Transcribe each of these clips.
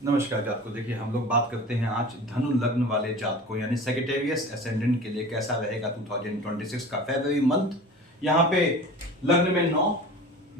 नमस्कार जात को। देखिए, हम लोग बात करते हैं आज धनु लग्न वाले जात को यानी सेजिटेरियस एसेंडेंट के लिए कैसा रहेगा 2026 का फेब्रुअरी मंथ। यहाँ पे लग्न में 9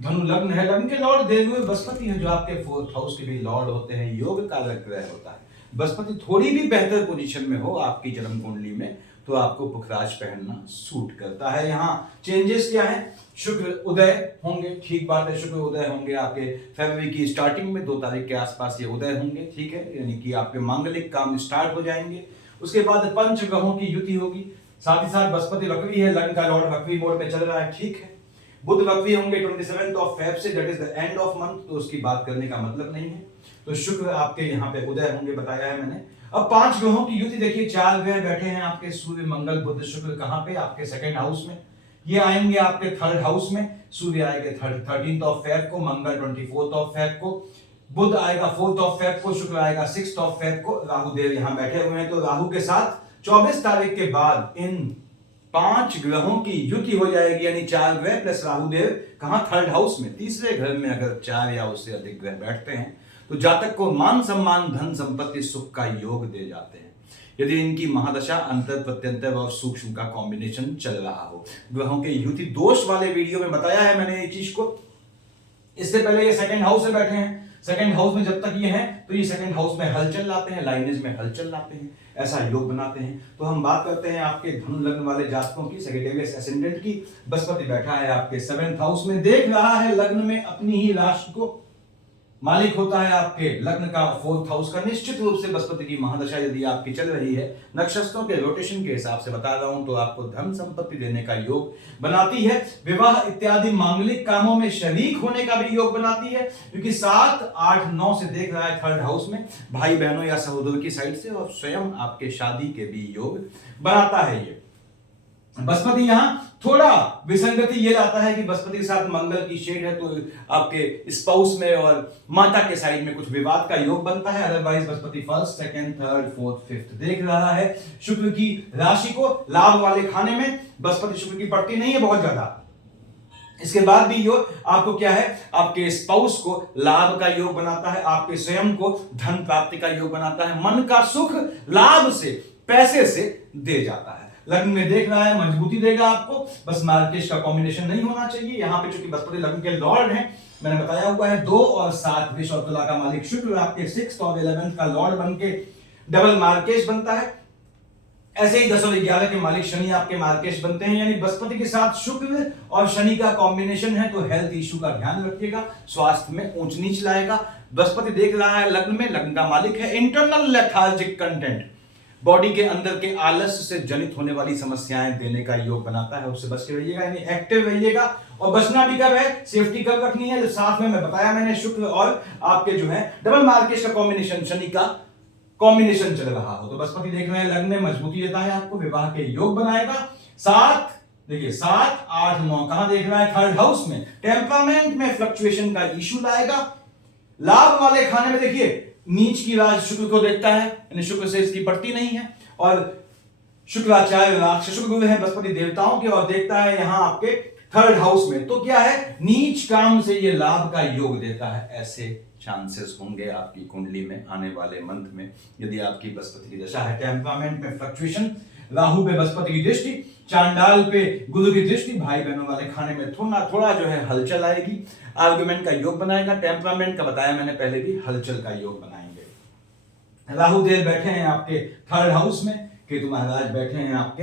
धनु लग्न है। लग्न के लॉर्ड देव बृहस्पति है जो आपके फोर्थ हाउस के भी लॉर्ड होते हैं, योग का ग्रह होता है। बृहस्पति थोड़ी भी बेहतर पोजीशन में हो आपकी जन्म कुंडली में तो आपको पुखराज पहनना सूट करता है। यहाँ चेंजेस क्या है? शुक्र उदय होंगे, ठीक बात है, शुक्र उदय होंगे आपके फरवरी की स्टार्टिंग में 2 तारीख के आसपास ये उदय होंगे, ठीक है, यानी कि आपके मांगलिक काम स्टार्ट हो जाएंगे। उसके बाद पंच ग्रहों की युति होगी, साथ ही साथ बृहस्पति वक्री है, लग्न का लॉर्ड वक्री मोड में चल रहा है, ठीक है। बुध वक्री होंगे 27 फेब से, that is the end of month, तो उसकी बात करने का मतलब नहीं है। तो शुक्र आपके यहाँ पे उदय होंगे, बताया है मैंने। अब 5 ग्रहों की युति देखिए, 4 ग्रह बैठे हैं आपके सूर्य मंगल बुध शुक्र, कहां पे? आपके सेकंड हाउस में। ये आएंगे आपके थर्ड हाउस में। सूर्य आएंगे 13 फेब को, मंगल 24 फेब को, बुध आएगा 4 फेब को, शुक्र आएगा 6 फेब को। राहु देव यहां बैठे हुए हैं, तो राहु के साथ 24 तारीख के बाद इन 5 ग्रहों की युति हो जाएगी, यानी 4 ग्रह प्लस राहु देव कहां? थर्ड हाउस में। तीसरे घर में अगर 4 या उससे अधिक ग्रह बैठते हैं तो जातक को मान सम्मान धन संपत्ति सुख का योग दे जाते हैं, यदि इनकी महादशा अंतर प्रत्यंतर और सूक्ष्म का कॉम्बिनेशन चल रहा हो। ग्रहों के युति दोष वाले वीडियो में बताया है मैंने ये चीज को। इससे पहले ये सेकंड हाउस में बैठे हैं, सेकंड हाउस में जब तक ये हैं तो ये सेकंड हाउस में हलचल लाते हैं, लाइनेज में हलचल लाते हैं, ऐसा योग बनाते हैं। तो हम बात करते हैं आपके धनु लग्न वाले जातकों की, सेजिटेरियस एसेंडेंट की। बृहस्पति बैठा है आपके 7th हाउस में, देख रहा है लग्न में अपनी ही राशि को, मालिक होता है आपके लग्न का 4th हाउस का। निश्चित रूप से बृहस्पति की महादशा यदि आपकी चल रही है, नक्षत्रों के रोटेशन के हिसाब से बता रहा हूं, तो आपको धन संपत्ति देने का योग बनाती है। विवाह इत्यादि मांगलिक कामों में शरीक होने का भी योग बनाती है, क्योंकि 7, 8, 9 से देख रहा है थर्ड हाउस में, भाई बहनों या सहोदर की साइड से, और स्वयं आपके शादी के भी योग बनाता है। ये बृहस्पति यहां थोड़ा विसंगति ये लाता है कि बृहस्पति के साथ मंगल की शेड है, तो आपके स्पाउस में और माता के साइड में कुछ विवाद का योग बनता है। Otherwise Brihaspati 1st, 2nd, 3rd, 4th, 5th देख रहा है शुक्र की राशि को, लाभ वाले खाने में। बृहस्पति शुक्र की पड़ती नहीं है बहुत ज्यादा। इसके बाद भी योग आपको क्या है? आपके स्पाउस को लाभ का योग बनाता है, आपके स्वयं को धन प्राप्ति का योग बनाता है, मन का सुख लाभ से, पैसे से दे जाता है। लग्न में देख रहा है, मजबूती देगा आपको, बस मार्केश का कॉम्बिनेशन नहीं होना चाहिए। यहां पे चूंकि बृहस्पति लग्न के लॉर्ड हैं, मैंने बताया हुआ है 2 और 7 वृष और तुला का मालिक शुक्र आपके 6th और 11th का लॉर्ड बनके डबल मार्केश बनता है। ऐसे ही 10 और 11 के मालिक शनि आपके मार्केश बनते हैं, यानी बृहस्पति के साथ शुक्र और शनि का कॉम्बिनेशन है, तो हेल्थ इश्यू का ध्यान रखिएगा, स्वास्थ्य में ऊंच नीच लाएगा। बृहस्पति देख रहा है लग्न में, लग्न का मालिक है। इंटरनल लेथार्जिक कंटेंट, बॉडी के अंदर के आलस्य से जनित होने वाली समस्याएं देने का योग बनाता है, उससे बच के रहिएगा, यानी एक्टिव रहिएगा। और बचना भी कब है? सेफ्टी कब रखनी है? साथ में मैं बताया मैंने, शुक्र और आपके जो है डबल मार्केश का कॉम्बिनेशन, शनि का कॉम्बिनेशन चल रहा हो, तो बृहस्पति देख रहे हैं लग्न में, मजबूती देता है आपको, विवाह के योग बनाएगा। 7, देखिए 7, 8, 9 कहां देख रहा है? थर्ड हाउस में। टेम्परामेंट में फ्लक्चुएशन का इशू लाएगा। लाभ वाले खाने में देखिए नीच की राज शुक्र को देखता है, यानी शुक्र से इसकी पड़ती नहीं है, और शुक्राचार्य राक्षस शुक्र गुरु है बृहस्पति देवताओं के, और देखता है यहां आपके थर्ड हाउस में, तो क्या है? नीच काम से ये लाभ का योग देता है। ऐसे चांसेस होंगे आपकी कुंडली में आने वाले मंथ में, यदि आपकी बृहस्पति की दशा है। टेम्परामेंट में फ्लक्चुएशन, राहु पे बृहस्पति की दृष्टि, चांडाल पे गुरु की दृष्टि, भाई बहनों वाले खाने में थोड़ा जो है हलचल आएगी, आर्गुमेंट का योग बनाएगा। टेम्परामेंट का बताया मैंने पहले भी, हलचल का योग बनाएंगे। राहु देव बैठे हैं आपके थर्ड हाउस में, केतु महाराज बैठे हैं आपके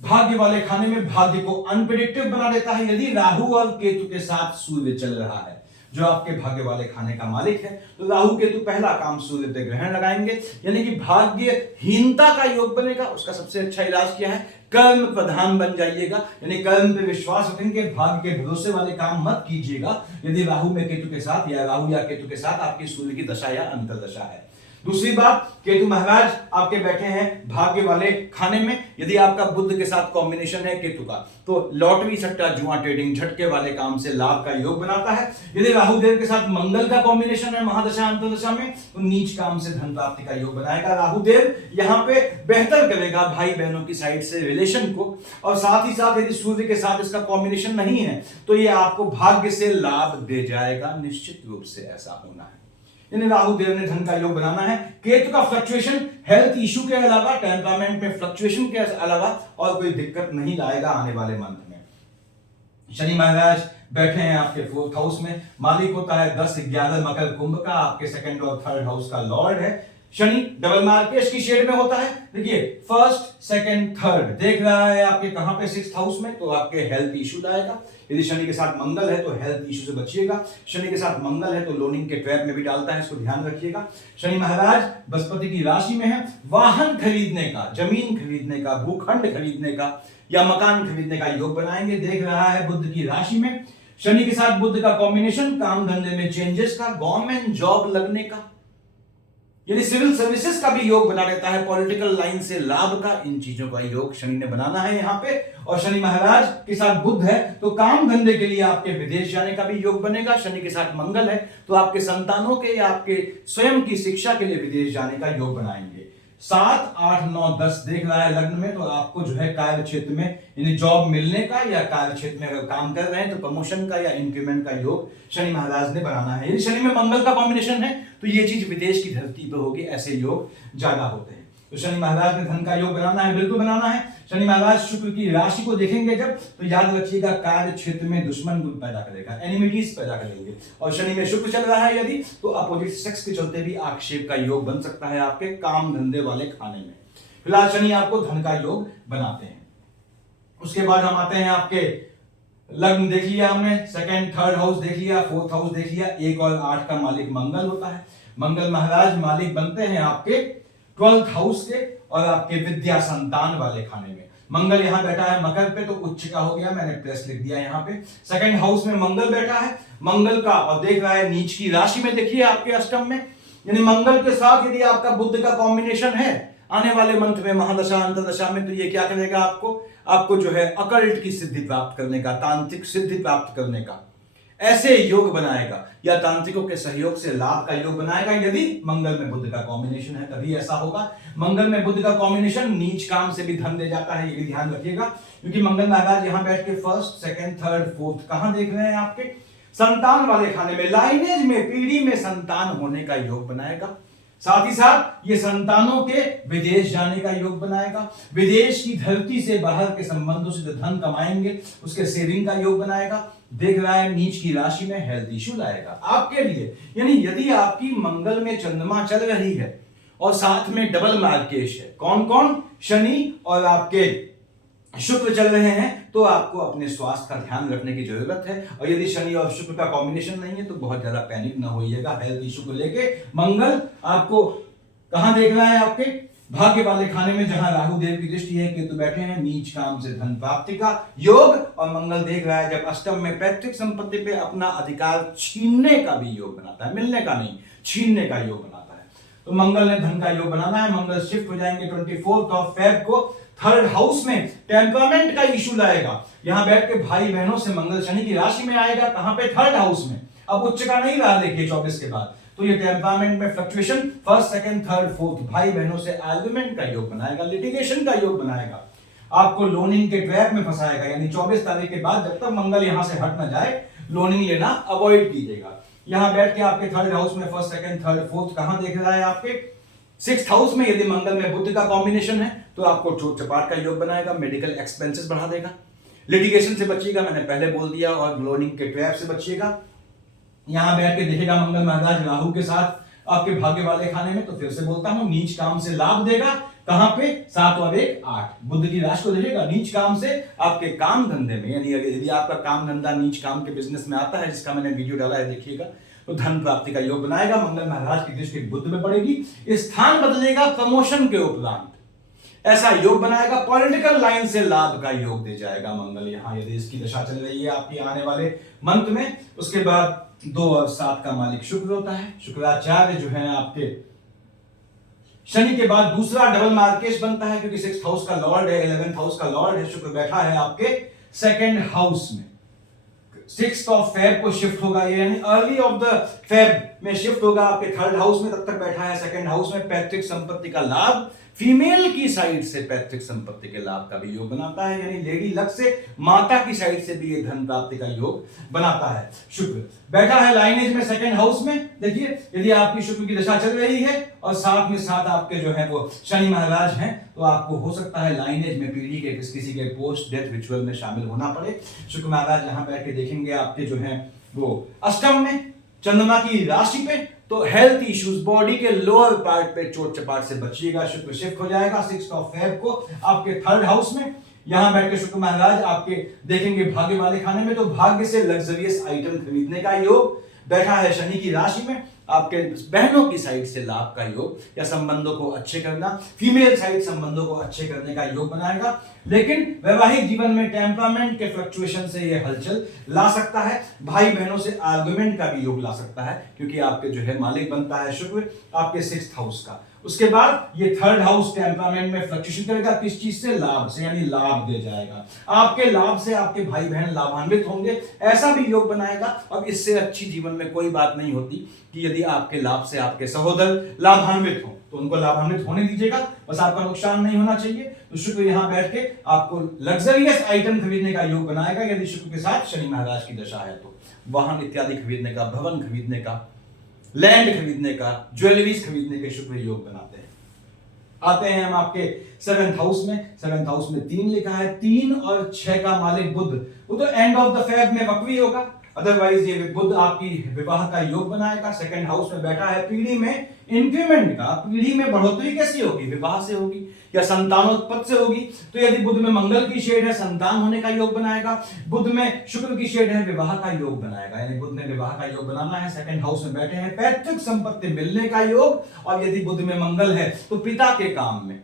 भाग्य वाले खाने में, भाग्य को अनप्रेडिक्टिव बना देता है। यदि राहु और केतु के साथ सूर्य चल रहा है जो आपके भाग्य वाले खाने का मालिक है, तो राहु केतु पहला काम सूर्य पे ग्रहण लगाएंगे, यानी कि भाग्यहीनता का योग बनेगा। उसका सबसे अच्छा इलाज क्या है? कर्म प्रधान बन जाइएगा, यानी कर्म पे विश्वास रखेंगे, भाग्य के भरोसे वाले काम मत कीजिएगा यदि राहु में केतु के साथ, या राहु या केतु के साथ आपकी सूर्य की दशा या अंतरदशा है। दूसरी बात, केतु महाराज आपके बैठे हैं भाग्य वाले खाने में, यदि आपका बुध के साथ कॉम्बिनेशन है केतु का, तो लॉटरी, सट्टा, जुआ, ट्रेडिंग, झटके वाले काम से लाभ का योग बनाता है। यदि राहु देव के साथ मंगल का कॉम्बिनेशन है महादशा अंतरदशा में, तो नीच काम से धन प्राप्ति का योग बनाएगा। राहु देव यहां पे बेहतर करेगा भाई बहनों की साइड से रिलेशन को, और साथ ही साथ यदि सूर्य के साथ इसका कॉम्बिनेशन नहीं है तो ये आपको भाग्य से लाभ दे जाएगा, निश्चित रूप से ऐसा होना है। यानी राहु देव ने धन का योग बनाना है। केतु का फ्लक्चुएशन हेल्थ इशू के अलावा, टेम्परामेंट में फ्लक्चुएशन के अलावा और कोई दिक्कत नहीं लाएगा आने वाले मंथ में। शनि महाराज बैठे हैं आपके 4th हाउस में, मालिक होता है 10, 11 मकर कुंभ का, आपके 2nd और 3rd हाउस का लॉर्ड है। शनि डबल मार्केश की शेड में होता है। देखिए 1st, 2nd, 3rd देख रहा है आपके कहां पे 6th हाउस में, तो आपके हेल्थ इशू लाएगा। यदि शनि के साथ मंगल है तो हेल्थ इशू से बचिएगा। शनि के साथ मंगल है तो लोनिंग के ट्रैप में भी डालता है, इसको ध्यान रखिएगा। शनि महाराज बृहस्पति की राशि में है, वाहन खरीदने का, जमीन खरीदने का, भूखंड खरीदने का या मकान खरीदने का योग बनाएंगे। देख रहा है बुध की राशि में। शनि के साथ बुध का कॉम्बिनेशन काम धंधे में चेंजेस का, गवर्नमेंट जॉब लगने का, यानी सिविल सर्विसेज का भी योग बना देता है, पॉलिटिकल लाइन से लाभ का, इन चीजों का योग शनि ने बनाना है यहाँ पे। और शनि महाराज के साथ बुध है तो काम धंधे के लिए आपके विदेश जाने का भी योग बनेगा। शनि के साथ मंगल है तो आपके संतानों के या आपके स्वयं की शिक्षा के लिए विदेश जाने का योग बनाएंगे। 7, 8, 9, 10 देख रहा है लग्न में, तो आपको जो है कार्य क्षेत्र में यानी जॉब मिलने का या कार्य क्षेत्र में अगर काम कर रहे हैं तो प्रमोशन का या इंक्रीमेंट का योग शनि महाराज ने बनाना है। यदि शनि में मंगल का कॉम्बिनेशन है तो ये चीज विदेश की धरती पर होगी, ऐसे योग ज्यादा होते हैं। तो शनि महाराज ने धन का योग बनाना है, बिल्कुल बनाना है। शनि महाराज शुक्र की राशि को देखेंगे जब, तो याद रखिएगा कार्य क्षेत्र में दुश्मन पैदा करेगा, एनिमिटीज पैदा करेंगे। और शनि में शुक्र चल रहा है यदि, तो अपोजिट सेक्स के चलते भी आक्षेप का योग बन सकता है आपके काम धंधे वाले खाने में। फिलहाल शनि आपको धन का योग बनाते हैं। उसके बाद हम आते हैं आपके लग्न देख लिया हमने, 2nd, 3rd हाउस देख लिया, 4th हाउस देख लिया। 1 और 8 का मालिक मंगल होता है। मंगल महाराज मालिक बनते हैं आपके 12th हाउस के और आपके विद्या संतान वाले खाने में। मंगल यहां बैठा है मकर पे, तो उच्च का हो गया, मैंने प्लस लिख दिया यहाँ पे। 2nd हाउस में मंगल बैठा है, मंगल का और देख रहा है नीच की राशि में, देखिए आपके अष्टम में, यानी मंगल के साथ यदि आपका बुध का कॉम्बिनेशन है आने वाले मंथ में महादशा अंतरदशा में, तो ये क्या करेगा आपको जो है अकल्ट की सिद्धि प्राप्त करने का, तांत्रिक सिद्धि प्राप्त करने का ऐसे योग बनाएगा या तांत्रिकों के सहयोग से लाभ का योग बनाएगा। यदि मंगल में बुध का कॉम्बिनेशन है तभी ऐसा होगा। मंगल में बुध का कॉम्बिनेशन नीच काम से भी धन दे जाता है, ये भी ध्यान रखिएगा, क्योंकि मंगल महाराज यहां बैठ के 1st, 2nd, 3rd, 4th कहां देख रहे हैं आपके संतान वाले खाने में, लाइनेज में, पीढ़ी में संतान होने का योग बनाएगा। साथ ही साथ ये संतानों के विदेश जाने का योग बनाएगा। विदेश की धरती से बाहर के संबंधों से जो धन कमाएंगे उसके सेविंग का योग बनाएगा। देख रहा है नीच की राशि में, हेल्थ इश्यू लाएगा आपके लिए। यानी यदि आपकी मंगल में चंद्रमा चल रही है और साथ में डबल मार्केश है, कौन कौन, शनि और आपके शुक्र चल रहे हैं, तो आपको अपने स्वास्थ्य का ध्यान रखने की जरूरत है। और यदि शनि और शुक्र का कॉम्बिनेशन नहीं है तो बहुत ज्यादा पैनिक ना होइएगा हेल्थ इशू को लेके। मंगल आपको कहां देख रहा है, आपके भाग्य वाले खाने में, जहां राहु देव की दृष्टि है, केतु बैठे हैं, नीच काम से धन प्राप्ति का योग। और मंगल देख रहा है जब अष्टम में पैतृक संपत्ति पे अपना अधिकार छीनने का भी योग बनाता है, मिलने का नहीं, छीनने का योग बनाता है। तो मंगल ने धन का योग बनाना है। मंगल शिफ्ट हो जाएंगे 24 ऑफ फेब को 3rd हाउस में, टेम्परामेंट का इशू लाएगा। यहां बैठ के भाई बहनों से मंगल शनि की राशि में आएगा, कहां पे, 3rd हाउस में। अब उच्च का नहीं रहा देखिए 24 के बाद, तो ये टेम्परामेंट में fluctuation 1st, 2nd, 3rd, 4th भाई बहनों से आर्गुमेंट का योग बनाएगा, लिटिगेशन का योग बनाएगा, आपको लोनिंग के ट्रैप में फंसाएगा। यानी 24 तारीख के बाद जब तक मंगल यहां से हट ना जाए, लोनिंग लेना अवॉइड कीजिएगा। यहां बैठ के आपके 3rd हाउस में 1st, 2nd, 3rd, 4th कहां देख रहा है, आपके 6th हाउस में। यदि मंगल में बुध का कॉम्बिनेशन है तो आपको चोट चपाट का योग बनाएगा, मेडिकल एक्सपेंसेस बढ़ा देगा, लिटिगेशन से बचिएगा, मैंने पहले बोल दिया, और लोनिंग के ट्रैप से बचिएगा। यहां बैठ के देखेगा मंगल महाराज राहु के साथ आपके भाग्य वाले खाने में, तो फिर से बोलता हूं नीच काम से लाभ देगा। कहां पे, 7 और 1, 8 बुध की राशि को देखेगा नीच काम से आपके काम धंधे में। यानी यदि आपका काम धंधा नीच काम के बिजनेस में आता है, जिसका मैंने वीडियो डाला है देखिएगा, तो धन प्राप्ति का योग बनाएगा। मंगल महाराज की दृष्टि बुध में पड़ेगी, स्थान बदलेगा प्रमोशन के उपरांत, ऐसा योग बनाएगा। पॉलिटिकल लाइन से लाभ का योग दे जाएगा मंगल यहां, यदि इसकी दशा चल रही है आपकी आने वाले मंथ में। उसके बाद 2 और 7 का मालिक शुक्र होता है। शुक्राचार्य जो है आपके शनि के बाद दूसरा डबल मार्केश बनता है, क्योंकि 6th हाउस का लॉर्ड है, 11th हाउस का लॉर्ड है। शुक्र बैठा है आपके 2nd हाउस में, 6th ऑफ फेब को शिफ्ट होगा, यानी अर्ली ऑफ द फेब में शिफ्ट होगा आपके थर्ड हाउस में, तब तक बैठा है सेकंड हाउस में, पैतृक संपत्ति का लाभ, फीमेल की साइड से पैतृक संपत्ति के लाभ का भी योग बनाता है, यानी लेडी लक से माता की साइड से भी ये धन प्राप्ति का योग बनाता है। शुक्र बैठा है लाइनेज में सेकंड हाउस में। देखिए यदि आपकी शुक्र की दशा चल रही है और साथ में साथ आपके जो है वो शनि महाराज हैं, तो आपको हो सकता है लाइनेज में पीढ़ी के किसी के पोस्ट डेथ रिचुअल में शामिल होना पड़े। शुक्र महाराज यहां बैठ के देखेंगे आपके जो है वो अष्टम में चंद्रमा की राशि पे, तो हेल्थ इश्यूज, बॉडी के लोअर पार्ट पे चोट चपाट से बचिएगा। शुक्र शिफ्ट हो जाएगा 6 फेब को आपके थर्ड हाउस में। यहां बैठ के शुक्र महाराज आपके देखेंगे भाग्य वाले खाने में, तो भाग्य से लग्जरियस आइटम खरीदने का योग। बैठा है शनि की राशि में, आपके बहनों की साइड से लाभ का योग या संबंधों को अच्छे करना, फीमेल साइड संबंधों को अच्छे करने का योग बनाएगा। लेकिन वैवाहिक जीवन में टेम्परामेंट के फ्लक्चुएशन से यह हलचल ला सकता है, भाई बहनों से आर्गुमेंट का भी योग ला सकता है, क्योंकि आपके जो है मालिक बनता है शुक्र आपके 6th हाउस का। उसके बाद ये थर्ड हाउस टेम्परामेंट में फ्लक्चुएशन करेगा, किस चीज से? लाभ से, यानी लाभ दे जाएगा। आपके लाभ से आपके भाई बहन लाभान्वित होंगे, ऐसा भी योग बनाएगा। अब इससे अच्छी जीवन में कोई बात नहीं होती कि यदि आपके लाभ से आपके सहोदर लाभान्वित हो, तो उनको लाभान्वित होने दीजिएगा, बस आपका नुकसान नहीं होना चाहिए। तो शुक्र यहां बैठ के आपको लग्जरियस आइटम खरीदने का योग बनाएगा, यदि शुक्र के साथ शनि महाराज की दशा है तो। वाहन इत्यादि खरीदने का, भवन खरीदने का, लैंड खरीदने का, ज्वेलरीज खरीदने के शुक्र योग बनाते हैं। आते हैं हम आपके 7th हाउस में। 7th हाउस में 3 लिखा है, 3 और 6 का मालिक बुध, वो तो एंड ऑफ द फेब में वक्री होगा, अदरवाइज ये बुध आपकी विवाह का योग बनाएगा। सेकंड हाउस में बैठा है, पीढ़ी में इंक्रीमेंट का, पीढ़ी में बढ़ोतरी कैसी होगी? विवाह से होगी या संतानोत्पत्ति से होगी। तो यदि बुध में मंगल की शेड है, संतान होने का योग बनाएगा। बुध में शुक्र की शेड है, विवाह का योग बनाएगा, यानी बुध ने विवाह का योग बनाना है। सेकंड हाउस में बैठे हैं, पैतृक संपत्ति मिलने का योग, और यदि बुध में मंगल है तो पिता के काम में,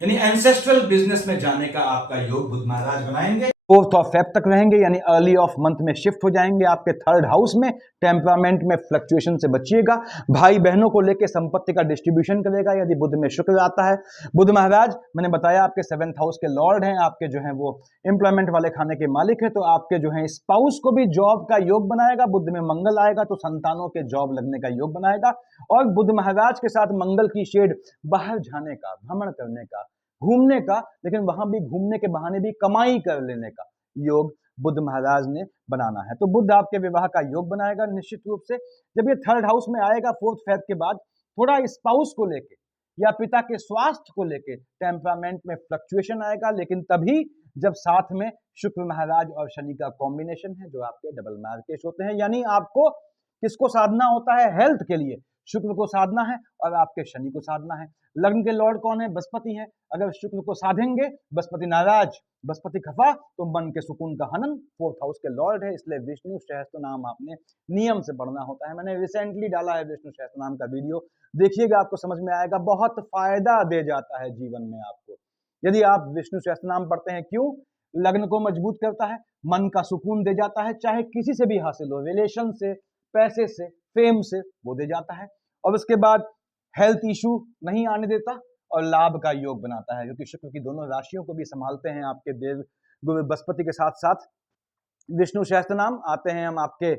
यानी एंसेस्ट्रल बिजनेस में जाने का आपका योग बुध महाराज बनाएंगे। 4th ऑफ फेब तक रहेंगे, यानी अर्ली ऑफ मंथ में शिफ्ट हो जाएंगे आपके थर्ड हाउस में। टेम्परामेंट में फ्लक्चुएशन से बचिएगा। भाई बहनों को लेकर संपत्ति का डिस्ट्रीब्यूशन करेगा यदि बुध में शुक्र आता है। बुध महाराज मैंने बताया आपके 7th हाउस के लॉर्ड हैं, आपके जो है वो एम्प्लॉयमेंट वाले खाने के मालिक है, तो आपके जो है स्पाउस को भी जॉब का योग बनाएगा। बुध में मंगल आएगा तो संतानों के जॉब लगने का योग बनाएगा। और बुध महाराज के साथ मंगल की शेड बाहर जाने का, भ्रमण करने का, घूमने का, लेकिन वहां भी घूमने के बहाने भी कमाई कर लेने का योग बुध महाराज ने बनाना है। तो बुध आपके विवाह का योग बनाएगा निश्चित रूप से। जब ये थर्ड हाउस में आएगा 4th फेब के बाद, थोड़ा स्पाउस को लेके या पिता के स्वास्थ्य को लेके टेम्परामेंट में फ्लक्चुएशन आएगा, लेकिन तभी जब साथ में शुक्र महाराज और शनि का कॉम्बिनेशन है, जो आपके डबल मार्केश होते हैं। यानी आपको किसको साधना होता है? हेल्थ के लिए शुक्र को साधना है और आपके शनि को साधना है। लग्न के लॉर्ड कौन है? बृहस्पति है। अगर शुक्र को साधेंगे, बृहस्पति नाराज, बृहस्पति खफा, तो मन के सुकून का हनन। 4th हाउस के लॉर्ड है, इसलिए विष्णु सहस्त्र नाम आपने नियम से पढ़ना होता है। मैंने रिसेंटली डाला है विष्णु सहस्त्र नाम का वीडियो, देखिएगा, आपको समझ में आएगा। बहुत फायदा दे जाता है जीवन में आपको यदि आप विष्णु सहस्त्र नाम पढ़ते हैं। क्यों? लग्न को मजबूत करता है, मन का सुकून दे जाता है, चाहे किसी से भी हासिल हो, रिलेशन से, पैसे से, फेम से, वो दे जाता है। और उसके बाद हेल्थ इशू नहीं आने देता और लाभ का योग बनाता है, क्योंकि शुक्र की दोनों राशियों को भी संभालते हैं आपके देव गुरु बृहस्पति के साथ साथ। विष्णु सहस्त्र नाम आते हैं हम आपके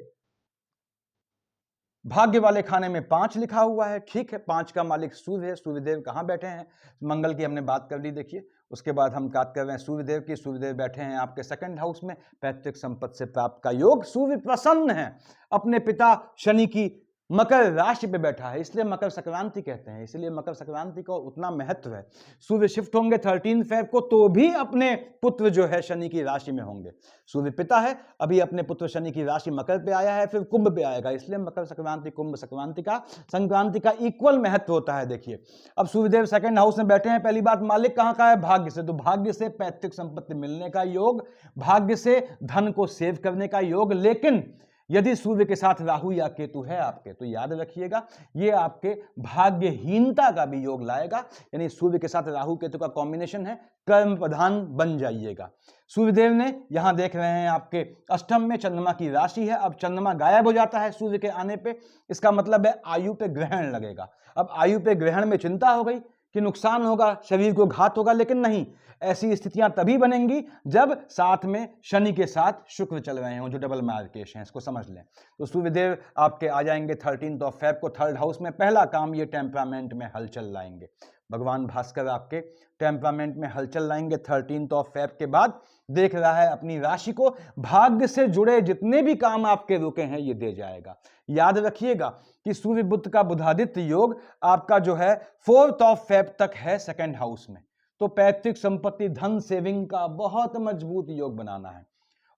भाग्य वाले खाने में 5 लिखा हुआ है, ठीक है। 5 का मालिक सूर्य है। सूर्यदेव कहाँ बैठे हैं? मंगल की हमने बात कर ली, देखिए। उसके बाद हम बात कर रहे हैं सूर्यदेव की। सूर्यदेव बैठे हैं आपके 2nd हाउस में, पैतृक संपत्ति से प्राप्त का योग। सूर्य प्रसन्न है अपने पिता शनि की मकर राशि पे बैठा है, इसलिए मकर संक्रांति कहते हैं, इसलिए मकर संक्रांति को उतना महत्व है। सूर्य शिफ्ट होंगे 13 फेब को, तो भी अपने पुत्र जो है शनि की राशि में होंगे। सूर्य पिता है, अभी अपने पुत्र शनि की राशि मकर पे आया है, फिर कुंभ पे आएगा, इसलिए मकर संक्रांति कुंभ संक्रांति का इक्वल महत्व होता है। देखिए, अब सूर्यदेव 2nd हाउस में बैठे हैं। पहली बात, मालिक कहाँ का है? भाग्य से। तो भाग्य से पैतृक संपत्ति मिलने का योग, भाग्य से धन को सेव करने का योग। लेकिन यदि सूर्य के साथ राहु या केतु है आपके, तो याद रखिएगा, ये आपके भाग्यहीनता का भी योग लाएगा। यानी सूर्य के साथ राहु केतु का कॉम्बिनेशन है, कर्म प्रधान बन जाइएगा। सूर्यदेव ने यहां देख रहे हैं आपके अष्टम में चंद्रमा की राशि है। अब चंद्रमा गायब हो जाता है सूर्य के आने पे, इसका मतलब है आयु पे ग्रहण लगेगा। अब आयु पे ग्रहण में चिंता हो गई कि नुकसान होगा, शरीर को घात होगा, लेकिन नहीं, ऐसी स्थितियां तभी बनेंगी जब साथ में शनि के साथ शुक्र चल रहे हों, जो डबल मार्केश हैं, इसको समझ लें। तो सूर्यदेव आपके आ जाएंगे 13 फेब को थर्ड हाउस में। पहला काम ये टेम्परामेंट में हलचल लाएंगे। भगवान भास्कर आपके टेम्परामेंट में हलचल लाएंगे 13 फेब के बाद। देख रहा है अपनी राशि को, भाग्य से जुड़े जितने भी काम आपके रुके हैं ये दे जाएगा। याद रखिएगा कि सूर्य बुध का बुधादित्य योग आपका जो है 4 फेब तक है सेकंड हाउस में। तो पैतृक संपत्ति, धन, सेविंग का बहुत मजबूत योग बनाना है।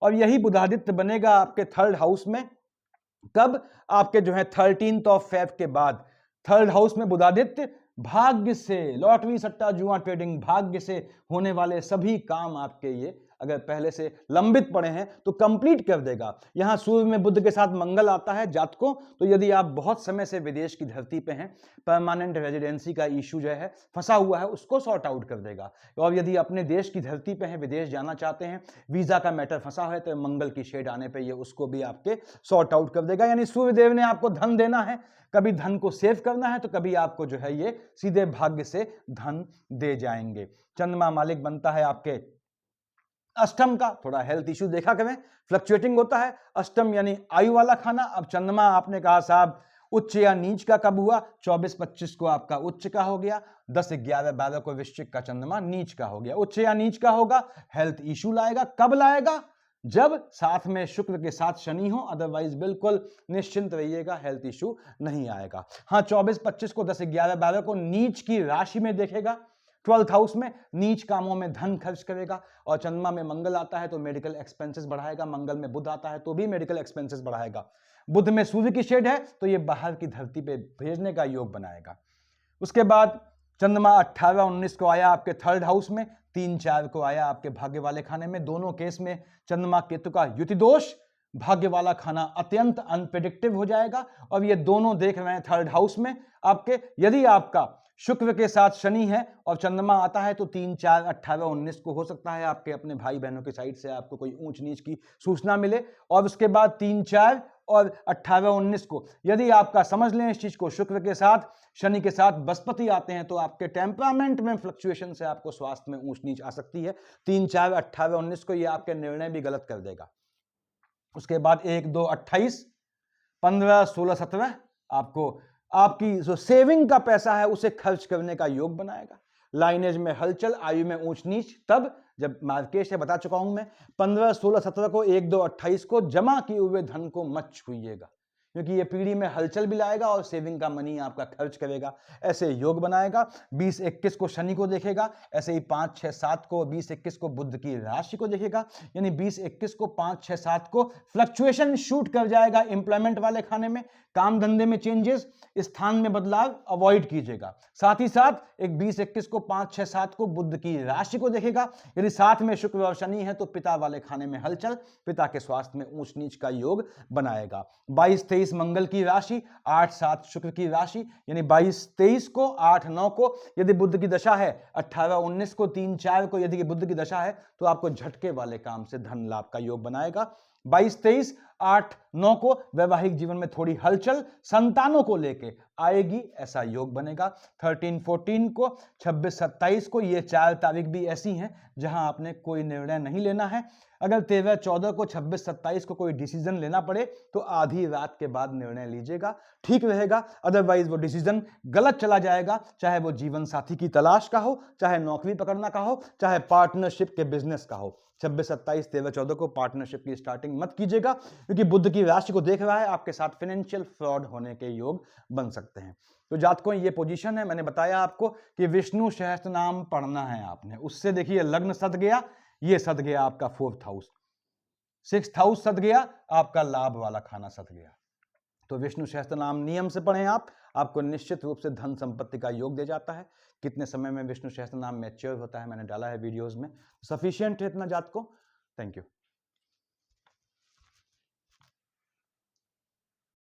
और यही बुधादित्य बनेगा आपके थर्ड हाउस में कब? आपके जो है 13 फेब के बाद। थर्ड हाउस में बुधादित्य भाग्य से, लॉटरी, सट्टा, जुआ, ट्रेडिंग, भाग्य से होने वाले सभी काम आपके ये अगर पहले से लंबित पड़े हैं तो कंप्लीट कर देगा। यहां सूर्य में बुध के साथ मंगल आता है जातकों, तो यदि आप बहुत समय से विदेश की धरती पे हैं, परमानेंट रेजिडेंसी का इशू जो है फंसा हुआ है, उसको सॉर्ट आउट कर देगा। और यदि अपने देश की धरती पे हैं, विदेश जाना चाहते हैं, वीजा का मैटर फंसा है, तो मंगल की शेड आने पर ये उसको भी आपके सॉर्ट आउट कर देगा। यानी सूर्यदेव ने आपको धन देना है, कभी धन को सेव करना है, तो कभी आपको जो है ये सीधे भाग्य से धन दे जाएंगे। चंद्रमा मालिक बनता है आपके अष्टम का। थोड़ा हेल्थ इश्यू देखा करें, फ्लक्चुएटिंग होता है। अष्टम यानी आयु वाला खाना। अब चंद्रमा आपने कहा साहब उच्च या नीच का कब हुआ? 24-25 को आपका उच्च का हो गया, 10-11-12 को वृश्चिक का चंद्रमा नीच का हो गया। उच्च या नीच का होगा, हेल्थ इश्यू लाएगा। कब लाएगा? जब साथ में शुक्र के साथ शनि हो, अदरवाइज बिल्कुल निश्चिंत रहिएगा, हेल्थ इश्यू नहीं आएगा। हाँ, 24-25 को 10-11-12 को नीच की राशि में देखेगा, 12th हाउस में, नीच कामों में धन खर्च करेगा। और चंद्रमा में मंगल आता है तो मेडिकल एक्सपेंसेस बढ़ाएगा, मंगल में बुध आता है तो भी मेडिकल एक्सपेंसेस बढ़ाएगा। बुध में सूर्य की शेड है तो ये बाहर की धरती पे भेजने का योग बनाएगा। उसके बाद चंद्रमा 18-19 को आया आपके थर्ड हाउस में, 3-4 को आया आपके भाग्य वाले खाने में। दोनों केस में चंद्रमा केतु का युति दोष, भाग्य वाला खाना अत्यंत अनप्रेडिक्टिव हो जाएगा। और ये दोनों देख रहे हैं थर्ड हाउस में आपके। यदि आपका शुक्र के साथ शनि है और चंद्रमा आता है तो 3-4-18-19 को हो सकता है आपके अपने भाई बहनों की साइड से आपको कोई ऊंच नीच की सूचना मिले। और उसके बाद 3-4 और 18-19 को यदि आपका, समझ लें इस चीज को, शुक्र के साथ शनि के साथ बृहस्पति आते हैं तो आपके टेम्परामेंट में फ्लक्चुएशन से आपको स्वास्थ्य में ऊंच नीच आ सकती है। 3-4-18-19 को ये आपके निर्णय भी गलत कर देगा। उसके बाद 1-2-28, 15-16-17 आपको आपकी जो सेविंग का पैसा है उसे खर्च करने का योग बनाएगा। लाइनेज में हलचल, आयु में ऊंच नीच, तब जब मार्केश है, बता चुका हूं मैं। 15-16-17 को, 1-2-28 को जमा किए हुए धन को मत छुइएगा, क्योंकि ये पीढ़ी में हलचल भी लाएगा और सेविंग का मनी आपका खर्च करेगा। ऐसे योग बनाएगा। 20-21 को शनि को देखेगा, ऐसे ही 5-6-7 को, 20-21 को बुध की राशि को देखेगा। यानी 20-21 को, 5-6-7 को फ्लक्चुएशन शूट कर जाएगा। एम्प्लॉयमेंट वाले खाने में, काम धंधे में चेंजेस, स्थान में बदलाव अवॉइड कीजिएगा। साथ ही साथ एक 20-21 को, 5-6-7 को बुध की राशि को देखेगा। यदि साथ में शुक्र और शनि है तो पिता वाले खाने में हलचल, पिता के स्वास्थ्य में ऊंच नीच का योग बनाएगा। 22-23 मंगल की राशि, 8-7 शुक्र की राशि, यानी 22-23 को, 8-9 को यदि बुध की दशा है, 18-19 को, 3-4 को यदि बुध की दशा है तो आपको झटके वाले काम से धन लाभ का योग बनाएगा। 22-23, 8-9 को वैवाहिक जीवन में थोड़ी हलचल संतानों को लेके आएगी, ऐसा योग बनेगा। 13-14 को, 26-27 को, ये 4 तारीख भी ऐसी हैं जहां आपने कोई निर्णय नहीं लेना है। अगर 13-14 को, 26-27 को कोई डिसीजन लेना पड़े तो आधी रात के बाद निर्णय लीजिएगा, ठीक रहेगा। अदरवाइज वो डिसीजन गलत चला जाएगा, चाहे वो जीवन साथी की तलाश का हो, चाहे नौकरी पकड़ना का हो, चाहे पार्टनरशिप के बिजनेस का हो। 26-27, 13-14 को पार्टनरशिप की स्टार्टिंग मत कीजिएगा, क्योंकि बुध की राशि को देख रहा है, आपके साथ फाइनेंशियल फ्रॉड होने के योग बन सकते हैं। तो जातकों ये पोजीशन है। मैंने बताया आपको कि विष्णु सहस्त्र नाम पढ़ना है आपने। उससे देखिए लग्न सद गया, ये सद गया आपका 4th हाउस, 6th हाउस सद गया, आपका लाभ वाला खाना सद गया। तो विष्णु सहस्त्र नाम नियम से पढ़ें आप, आपको निश्चित रूप से धन संपत्ति का योग दे जाता है। कितने समय में विष्णु सहस्त्र नाम मैच्योर होता है मैंने डाला है वीडियोस में, सफिशिएंट है इतना जातकों। Thank you.